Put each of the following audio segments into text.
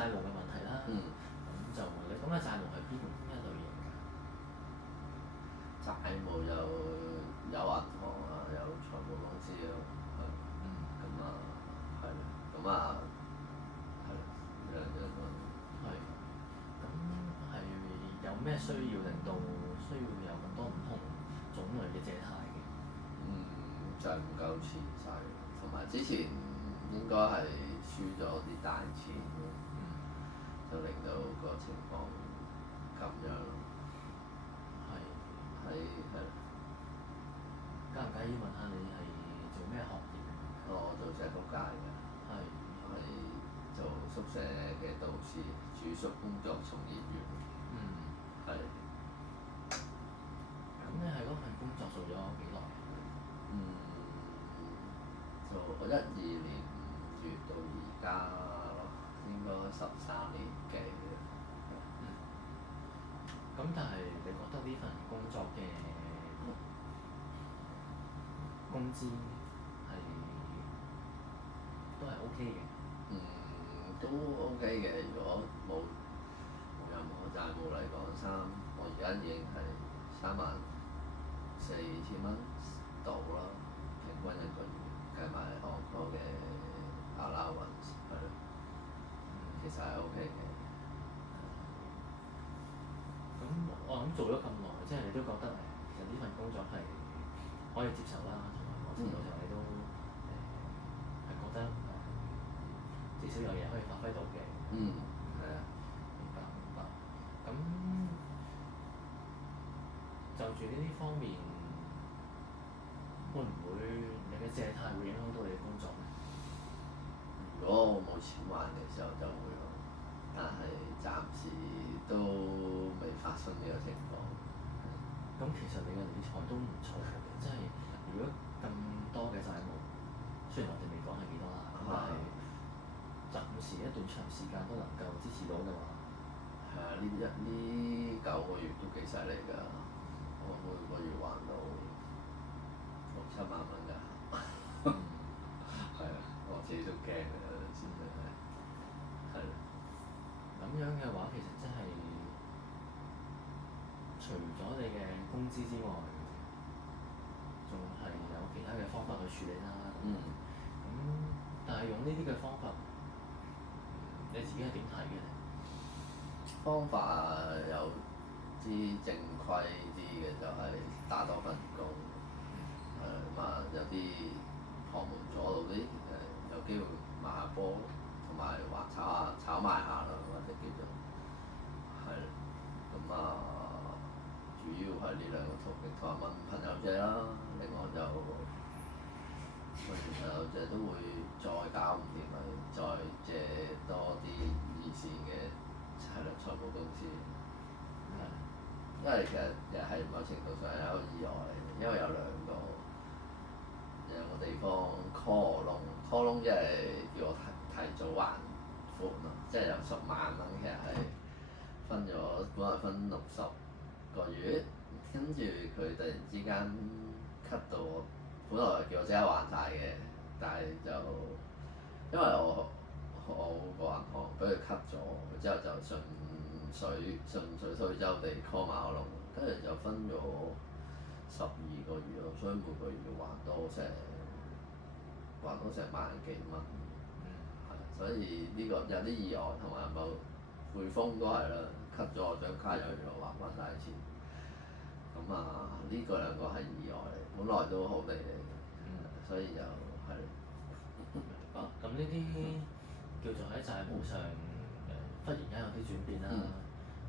債務嘅問題啦。咁就你講嘅債務係邊一類型㗎？債務有銀行啊，有財務公司咯，咁啊係，咁啊係兩樣咯。係。咁係有咩需要令到需要有咁多唔同種類嘅借貸嘅？就係唔夠錢使，同埋之前應該係輸咗啲大錢，就令到個情況咁樣咯。係介唔介意問下你係做咩行業？我做社福界嘅，係做宿舍嘅導師、住宿工作從業員。係。咁你喺嗰份工作做咗幾耐？做我12年5月到而家應該13年幾嘅。咁但係你覺得呢份工作嘅工資係都係 OK 嘅？都 OK 嘅。如果冇任何債務嚟講，我而家已經係34,000蚊到啦，平均一個月計埋學科嘅 allowance，係咯，其實係 OK 嘅。咁我諗做咗咁耐，即係你都覺得其實呢份工作係可以接受啦，同埋我知道就你都係覺得至少有嘢可以發揮到嘅。係啊。明白。咁就住呢啲方面，會唔會你嘅借貸會影響到你嘅工作咧？如果我冇錢還嘅時候就會咯，但係暫時都未發生呢個情況。咁其實你嘅理財都唔錯嘅，即係如果咁多嘅債務，雖然我哋未講係幾多啦，但係暫時一段長時間都能夠支持到嘅話，係啊，呢9個月都幾犀利㗎，我每個月還到6、7萬蚊㗎。係啊，我自己都驚㗎，先真係。係。咁樣嘅話，其實真係除咗你嘅工資之外，仲係有其他嘅方法去處理啦。但係用呢啲嘅方法，你自己係點睇嘅咧？方法有啲正規啲嘅就係打多份工，有啲旁門左道啲有機會買下波，同埋話炒賣下啦，或者叫做係。咁主要係呢兩個途徑，同埋問朋友借啦。另外就問朋友借都會再搞唔掂咪再借多啲二線嘅財務公司。因為其實又係某程度上係一個意外嚟嘅，因為有兩個地方 call loan 即係叫我提早還款咯，即係有10萬蚊，其實係本來分60個月，跟住佢突然之間 cut 到我，本來叫我即刻還晒嘅，但係就因為我個銀行俾佢 cut 咗，之後就順水推舟地 call 埋我 loan，跟住就分咗12個月咯，所以每個月要還多成萬幾蚊。所以呢個有啲意外，同埋匯豐都係啦，cut 咗我張卡又要還翻晒錢。咁呢個兩個係意外嚟，本來都好地嚟嘅，所以就係。明白。咁呢啲叫做喺債務上忽然間有啲轉變啦，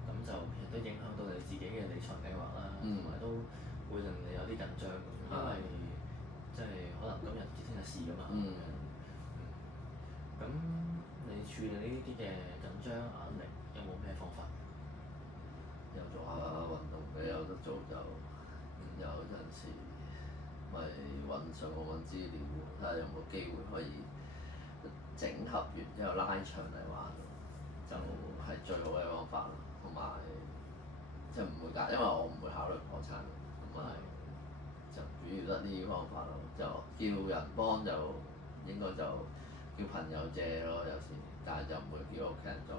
咁就其實都影響到你自己嘅理財計劃啦，同埋都會令你有啲緊張，因為即係可能今日唔知聽日事㗎嘛。咁你處理呢啲嘅緊張壓力有冇咩方法？又做下運動嘅，有得做就有陣時咪上網揾資料，睇下有冇機會可以整合完之後拉長嚟玩，就係最好嘅方法咯。同埋即係唔會因為我唔會考慮破產，咁就主要得呢啲方法咯。就叫人幫就應該就叫朋友借咯，有時，但係就唔會叫屋企人再